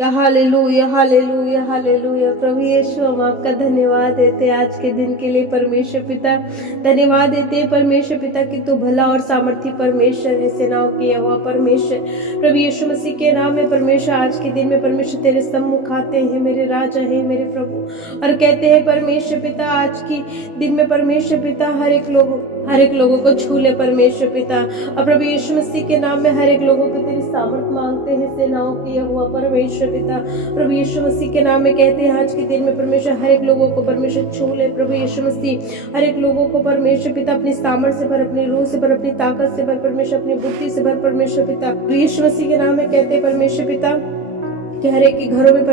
Hallelujah hallelujah hallelujah. प्रभु यीशु, हम आपका धन्यवाद देते हैं आज के दिन के लिए। परमेश्वर पिता, धन्यवाद देते हैं परमेश्वर पिता कि तू भला और सामर्थी परमेश्वर है, सेनाओं की यहोवा परमेश्वर। प्रभु यीशु मसीह के नाम में परमेश्वर, आज के दिन में परमेश्वर तेरे सम्मुख आते हैं, मेरे राजा है, मेरे प्रभु, और कहते हैं परमेश्वर पिता, आज की दिन में परमेश्वर पिता हर एक लोगों को छू ले परमेश्वर पिता। और प्रभु यीशु मसीह के नाम में हर एक लोगों को तेरी सामर्थ मांगते हैं, सेनाओं की यहोवा परमेश्वर पिता। प्रभु यीशु मसीह के नाम में कहते हैं आज के दिन में परमेश्वर हर एक लोगों को परमेश्वर छू ले। प्रभु यीशु मसीह हर एक लोगों को परमेश्वर पिता अपनी सामर्थ से भर, अपनी रूह से भर, अपनी ताकत से भर परमेश्वर, अपनी बुद्धि से भर परमेश्वर पिता। प्रभु यीशु मसीह के नाम में कहते हैं परमेश्वर पिता कि हर एक के घरों में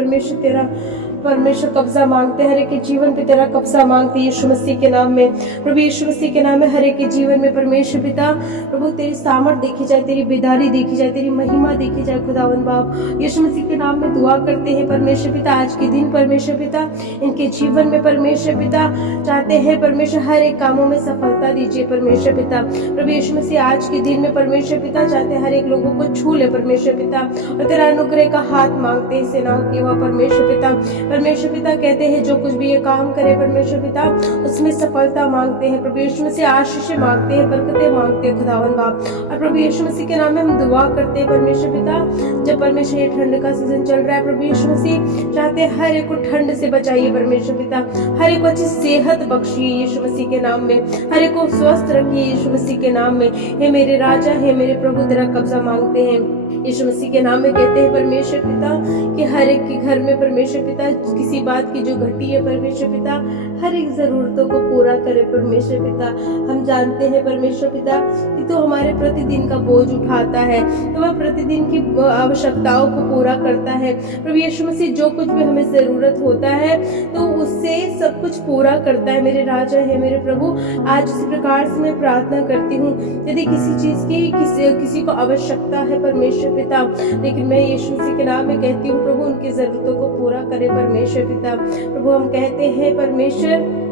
परमेश्वर कब्जा मांगते, हर एक के जीवन पे तेरा कब्जा मांगते यीशु मसीह के नाम में। प्रभु यीशु मसीह के नाम में हर एक के जीवन में परमेश्वर पिता प्रभु तेरी सामर्थ देखी जाए, तेरी बेदारी देखी जाए, तेरी महिमा देखी जाए खुदावन बाप। यीशु मसीह के नाम में दुआ करते हैं परमेश्वर पिता, आज के दिन परमेश्वर पिता इनके जीवन में परमेश्वर पिता चाहते हैं परमेश्वर हर एक कामों में सफलता दीजिए परमेश्वर पिता। प्रभु यीशु मसीह आज के दिन में परमेश्वर पिता चाहते हैं हर एक लोगों को छू ले परमेश्वर पिता, और तेरा अनुग्रह का हाथ मांगते हैं सेनाओं की वह परमेश्वर पिता। परमेश्वर पिता कहते हैं जो कुछ भी ये काम करे परमेश्वर पिता उसमें सफलता मांगते हैं। प्रभु यीशु मसीह आशीष मांगते हैं, बरकतें मांगते हैं खुदावन बाप। और प्रभु यीशु मसीह के नाम में हम दुआ करते हैं परमेश्वर पिता, जब परमेश्वर ये ठंड का सीजन चल रहा है, प्रभु यीशु मसीह चाहते हैं हर एक को ठंड से बचाइए परमेश्वर पिता, हर एक को अच्छी सेहत बख्शिए यीशु मसीह के नाम में, हर एक को स्वस्थ रखिए यीशु मसीह के नाम में। हे मेरे राजा, हे मेरे प्रभु, तेरा कब्जा मांगते हैं यीशु मसीह के नाम में। कहते हैं परमेश्वर पिता कि हर एक के घर में परमेश्वर पिता किसी बात की जो घटी है परमेश्वर पिता हर एक जरूरतों को पूरा करे परमेश्वर पिता। हम जानते हैं परमेश्वर पिता कि तो हमारे प्रतिदिन का बोझ उठाता है, तो वह प्रतिदिन की आवश्यकताओं को पूरा करता है। प्रभु यीशु मसीह जो कुछ भी हमें जरूरत होता है तो उससे सब कुछ पूरा करता है। मेरे राजा है, मेरे प्रभु, आज इस प्रकार से मैं प्रार्थना करती हूँ, यदि किसी चीज की किसी को आवश्यकता है परमेश्वर पिता, लेकिन मैं यीशु मसीह के नाम में कहती हूँ प्रभु उनकी जरूरतों को पूरा करे परमेश्वर पिता। प्रभु हम कहते हैं परमेश्वर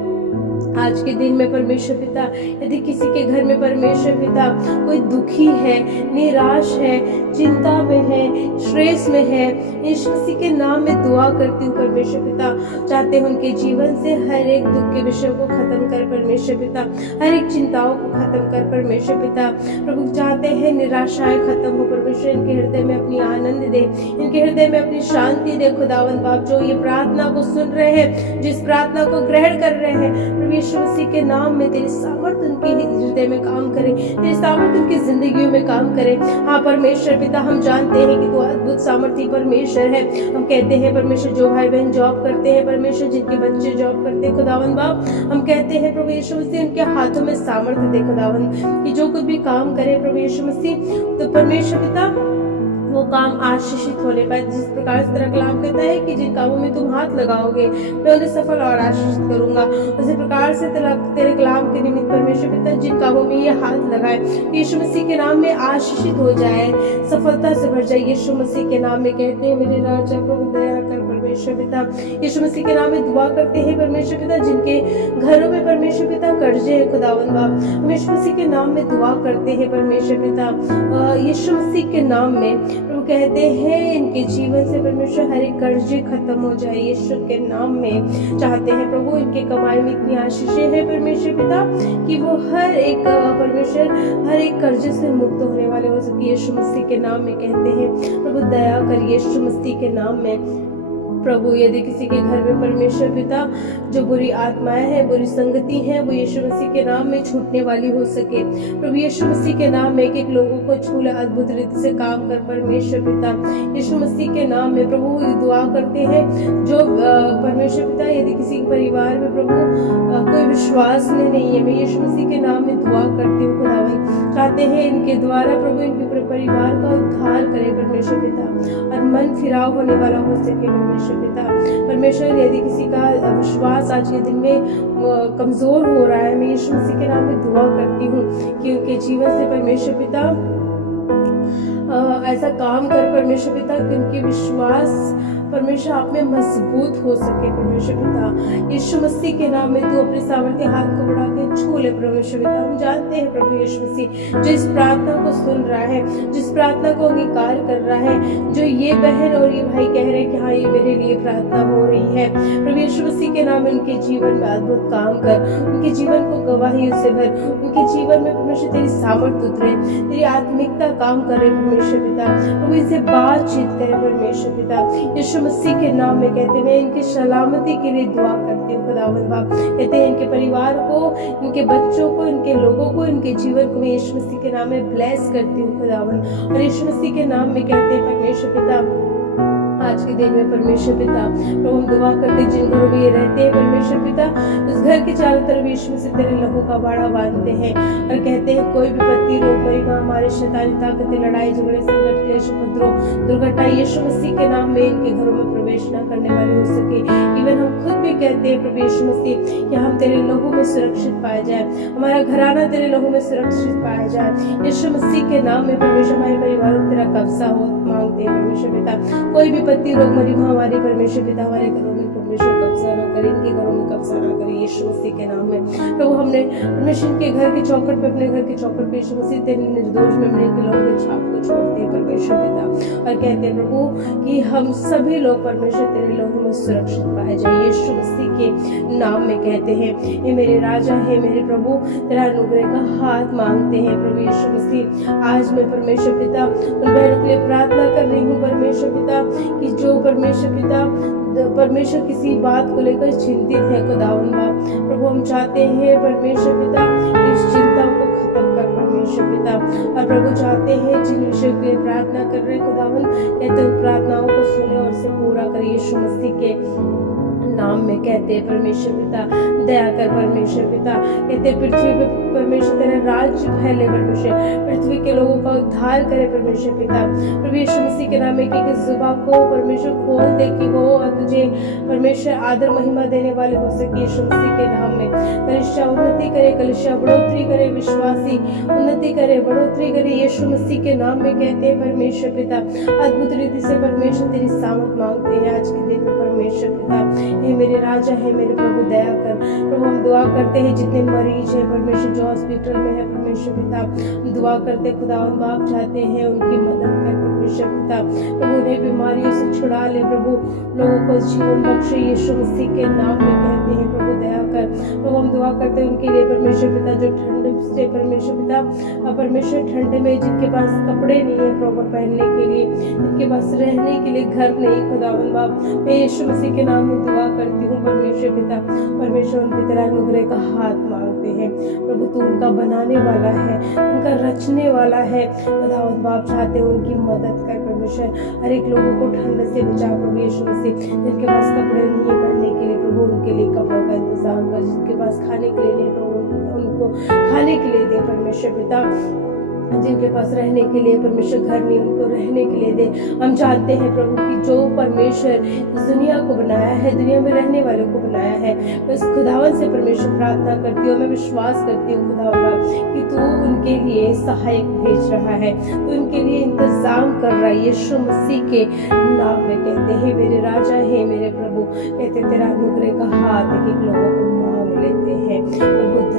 आज के दिन में परमेश्वर पिता, यदि किसी के घर में परमेश्वर पिता कोई दुखी है, निराश है, चिंता में है, स्ट्रेस में है, यीशु मसीह के नाम में दुआ करती हूँ परमेश्वर पिता, चाहते हैं उनके जीवन से हर एक दुख के विषय को खत्म कर परमेश्वर पिता, हर एक चिंताओं को खत्म कर परमेश्वर पिता। प्रभु चाहते हैं निराशाएं खत्म हो परमेश्वर, इनके हृदय में अपनी आनंद दे, इनके हृदय में अपनी शांति दे खुदावन बाप। जो ये प्रार्थना को सुन रहे हैं, जिस प्रार्थना को ग्रहण कर रहे हैं, प्रभु यीशु मसीह के नाम में तेरी सामर्थ उनके हृदय में काम करे, तेरी सामर्थ उनकी जिंदगी में काम करे। हाँ परमेश्वर पिता, हम जानते हैं कि तू अद्भुत सामर्थी परमेश्वर है। हम कहते हैं परमेश्वर जो भाई बहन जॉब करते हैं परमेश्वर, जिनके बच्चे जॉब करते हैं खुदावन बाप, हम कहते हैं प्रभु यीशु मसीह उनके हाथों में सामर्थ्य दे खुदावन, कि जो कुछ भी काम करे प्रभु यीशु मसीह, तो परमेश्वर पिता वो काम आशीषित होने पाए। जिस प्रकार से तेरा कलाम कहता है कि जिन कामों में तुम हाथ लगाओगे मैं उन्हें सफल और आशीषित करूंगा, उसी प्रकार से तेरे कलाम के निमित्त परमेश्वर पिता जिन कामों में ये हाथ लगाए यीशु मसीह के नाम में आशीषित हो जाए, सफलता से भर जाए यीशु मसीह के नाम में। कहते हैं मेरे राजा प्रभु दया कर परमेश्वर पिता, यीशु मसीह के नाम में दुआ करते हैं परमेश्वर पिता जिनके घरों में परमेश्वर पिता कर्जे है खुदावन बाप, हम यीशु मसीह के नाम में दुआ करते हैं परमेश्वर पिता यीशु मसीह के नाम में। प्रभु कहते हैं इनके जीवन से परमेश्वर हर एक कर्जे खत्म हो जाए यीशु के नाम में। चाहते हैं प्रभु इनके कमाई में इतनी आशीषें हैं परमेश्वर पिता कि वो हर एक परमेश्वर हर एक कर्जे से मुक्त होने वाले हो सके यीशु मसीह के नाम में। कहते हैं प्रभु दया कर यीशु मसीह के नाम में। प्रभु यदि किसी के घर में परमेश्वर पिता जो बुरी आत्माएं हैं, बुरी संगति हैं, वो यीशु मसीह के नाम में छूटने वाली हो सके। प्रभु यीशु मसीह के नाम में एक लोगों को छूले, अद्भुत रीति से काम कर परमेश्वर पिता यीशु मसीह के नाम में। प्रभु दुआ करते हैं जो परमेश्वर पिता यदि किसी परिवार में प्रभु कोई विश्वास में नहीं है, मैं यीशु मसीह के नाम में दुआ करती हूँ खुदावन, चाहते हैं इनके द्वारा प्रभु इनके परिवार का उद्धार करे परमेश्वर पिता, और मन फिराव होने वाला हो सके परमेश्वर पिता। परमेश्वर यदि किसी का विश्वास आज के दिन में कमजोर हो रहा है, मैं यीशु मसीह के नाम में दुआ करती हूँ कि उनके जीवन से परमेश्वर पिता ऐसा काम कर परमेश्वर पिता कि उनकी विश्वास परमेश्वर आप में मजबूत हो सके परमेश्वर पिता। यीशु मसीह के नाम में तू अपने सामर्थ्य हाथ को बढ़ा के छू ले परमेश्वर पिता। हम जानते हैं प्रभु यीशु मसीह जो इस प्रार्थना को सुन रहा है, जिस प्रार्थना को अंगीकार कर रहा है, जो ये बहन और ये भाई कह रहे हैं कि हाँ ये मेरे लिए प्रार्थना हो रही है, प्रभु यीशु मसीह के नाम में उनके जीवन में अद्भुत काम कर, उनके जीवन को गवाहियों से भर, उनके जीवन में परमेश्वर तेरी सामर्थ्य उतरे, तेरी आत्मिकता काम करे परमेश्वर पिता। प्रभु इनसे बातचीत करे परमेश्वर पिता। यीशु मसीह के नाम में कहते हैं, मैं इनकी सलामती के लिए दुआ करती हूँ खुदावंद बाप। कहते हैं इनके परिवार को, इनके बच्चों को, इनके लोगों को, इनके जीवन को मैं यीशु मसीह के नाम में ब्लेस करती हूँ खुदावंद। और यीशु मसीह के नाम में कहते हैं परमेश्वर पिता आज के दिन में परमेश्वर पिता प्रभु हम दुआ करते जिन घरों में ये रहते हैं परमेश्वर पिता, उस घर के चारों तरफ यीशु मसीह तेरे लहू का बाड़ा बांधते हैं और कहते हैं कोई विपत्ति, रोग, मरीमा, हमारे शैतानी ताकतें, लड़ाई झगड़े, संकट, क्लेश, उपद्रव, दुर्घटना यीशु मसीह के नाम में इनके घरों में प्रवेश न करने वाले हो सके। इवन हम खुद भी कहते हैं प्रभु यीशु मसीह कि हम तेरे लहू में सुरक्षित पाए जाए, हमारा घराना तेरे लहू में सुरक्षित पाया जाए। यीशु मसीह के नाम में परमेश्वर हमारे परिवारों पर तेरा कब्जा हो मांगते हैं परमेश्वर पिता। कोई भी विपत्ति, रोग, मरीमा हमारे परमेश्वर पिता हमारे घरों में परमेश्वर कब्जा ना करे, इनके घरों में कब्जा ना करे यीशु मसीह के नाम में। प्रभु हमने परमेश्वर के घर के चौखट पे, अपने घर के चौखट पे यीशु मसीह तेरे निर्दोष मेमने के लोगों के छाप को छोड़ते हैं परमेश्वर पिता और कहते हैं प्रभु कि हम सभी लोग परमेश्वर तेरे लोगों में सुरक्षित पाए जाए यीशु मसीह के नाम में। कहते हैं ये मेरे राजा है, मेरे प्रभु तेरा अनुग्रह का हाथ मांगते हैं प्रभु यीशु मसीह। आज मैं परमेश्वर पिता उन बहनों के लिए प्रार्थना कर रही हूँ परमेश्वर पिता कि जो परमेश्वर पिता परमेश्वर किसी बात को लेकर चिंतित है खुदावंद बाप। प्रभु हम चाहते हैं परमेश्वर पिता इस चिंता को खत्म कर परमेश्वर पिता। और प्रभु चाहते हैं जिन विषयों के लिए प्रार्थना कर रहे खुदावंद, कहते हैं प्रार्थनाओं को सुने और इसे पूरा करे यीशु मसीह के नाम में। कहते हैं परमेश्वर पिता दया कर परमेश्वर पिता। कहते हैं पृथ्वी पे परमेश्वर तेरा राज्य फैले परमेश्वर, पृथ्वी के लोगों का उद्धार करे परमेश्वर पिता। प्रभु यीशु मसीह के नाम में कि जुबान को परमेश्वर खोल दे कि वो तुझे परमेश्वर आदर महिमा देने वाले हो सके यीशु मसीह के नाम में। कलिसिया उन्नति करे, कलिसिया बढ़ोतरी करे, विश्वासी उन्नति करे, बढ़ोतरी करे यीशु मसीह के नाम में। कहते हैं परमेश्वर पिता अद्भुत रीति से परमेश्वर तेरी सामर्थ मांगते हैं आज के दिन में परमेश्वर पिता। हे मेरे राजा है, मेरे प्रभु दया कर। प्रभु हम दुआ करते हैं जितने मरीज है परमेश्वर जो हॉस्पिटल में है परमेश्वर पिता, हम दुआ करते खुदावंद बाप चाहते हैं उनकी मदद कर परमेश्वर पिता। प्रभु उन्हें बीमारियों से छुड़ा ले प्रभु, लोगों को जीवन बख्शे यीशु मसीह के नाम में। कहते हैं प्रभु दया कर। प्रभु हम दुआ करते हैं उनके लिए परमेश्वर पिता जो ठंड से परमेश्वर पिता परमेश्वर ठंड में जिनके पास कपड़े नहीं है प्रॉपर पहनने के लिए, जिनके पास रहने के लिए घर नहीं खुदावंद बाप, मैं यीशु मसीह के नाम में दुआ करती हूँ परमेश्वर पिता। परमेश्वर उनकी तरह अनुग्रह का हाथ मांगते हैं प्रभु, तू उनका बनाने वाला है, उनका रचने वाला है खुदावंद बाप। चाहते हैं उनकी मदद कर परमेश्वर, हर एक लोगों को ठंड से बचा प्रभु यीशु मसीह। जिनके पास कपड़े नहीं है पहनने के लिए प्रभु उनके लिए कपड़ों का इंतजाम कर, जिनके पास खाने के लिए नहीं प्रभु उनको खाने के लिए दे परमेश्वर पिता। जिनके पास रहने के लिए परमेश्वर घर नहीं उनको रहने के लिए दे। हम जानते हैं प्रभु कि जो परमेश्वर इस दुनिया को बनाया है, दुनिया में रहने वालों को बनाया है, मैं उस खुदावन से परमेश्वर प्रार्थना करती हूँ, मैं विश्वास करती हूँ खुदावन कि तू उनके लिए सहायक भेज रहा है, तू उनके लिए इंतजाम कर रहा है यीशु मसीह के नाम में। कहते हैं मेरे राजा है, मेरे प्रभु, कहते तेरा अनुग्रह का हाथ एक एक लोगों को मांग लेते हैं प्रभु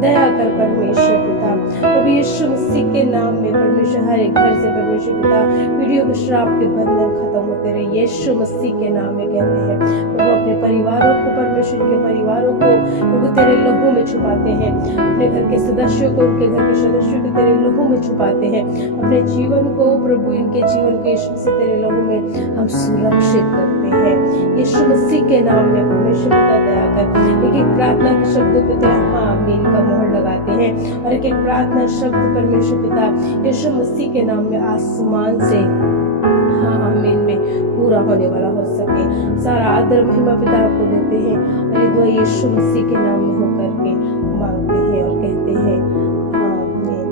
दया कर परमेश्वर पिता। प्रभु यीशु मसीह के नाम में परमेश्वर हर एक घर से परमेश्वर पिता पीढ़ियों के श्राप के बंधन खत्म होते रहे यीशु मसीह के नाम में। कहते हैं प्रभु अपने परिवारों को परमेश्वर के परिवारों को प्रभु तेरे लहू में छुपाते हैं, अपने घर के सदस्यों को उनके घर के सदस्यों को तेरे लहू में छुपाते हैं, अपने जीवन को प्रभु इनके जीवन के यीशु से तेरे लहू में हम सुरक्षित करते हैं यीशु मसीह के नाम में। परमेश्वर पिता दया कर। एक एक प्रार्थना के शब्दों पे तेरा हाँ आमीन का मोहर लगाते हैं और एक एक प्रार्थना शब्द परमेश्वर पिता यीशु मसीह के नाम में आसमान से हाँ आमीन में पूरा होने वाला हो सके। सारा आदर महिमा पिता आपको देते हैं और ये दुआ यीशु मसीह के नाम में होकर के मांगते हैं और कहते हैं आमीन।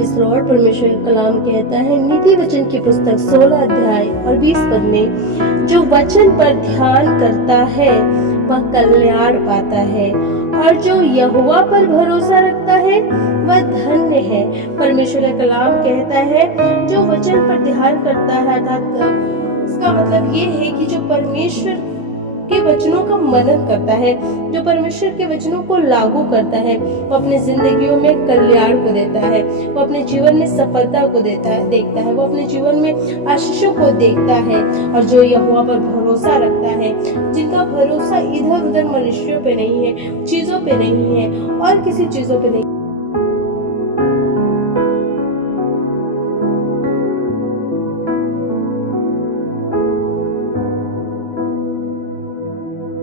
इस लॉर्ड। परमेश्वर का कलाम कहता है नीति वचन की पुस्तक 16 अध्याय और 20 पद में, जो वचन पर ध्यान करता है वह कल्याण पाता है, और जो यहोवा पर भरोसा रखता है वह धन्य है। परमेश्वर का कलाम कहता है जो वचन पर ध्यान करता है, अर्थात इसका मतलब ये है कि जो परमेश्वर के वचनों का मनन करता है, जो परमेश्वर के वचनों को लागू करता है, वो अपने जिंदगियों में कल्याण को देता है, वो अपने जीवन में सफलता को देखता है, वो अपने जीवन में आशीषों को देखता है। और जो यहोवा पर भरोसा रखता है, जिनका भरोसा इधर उधर मनुष्यों पे नहीं है, चीजों पे नहीं है और किसी चीजों पे नहीं,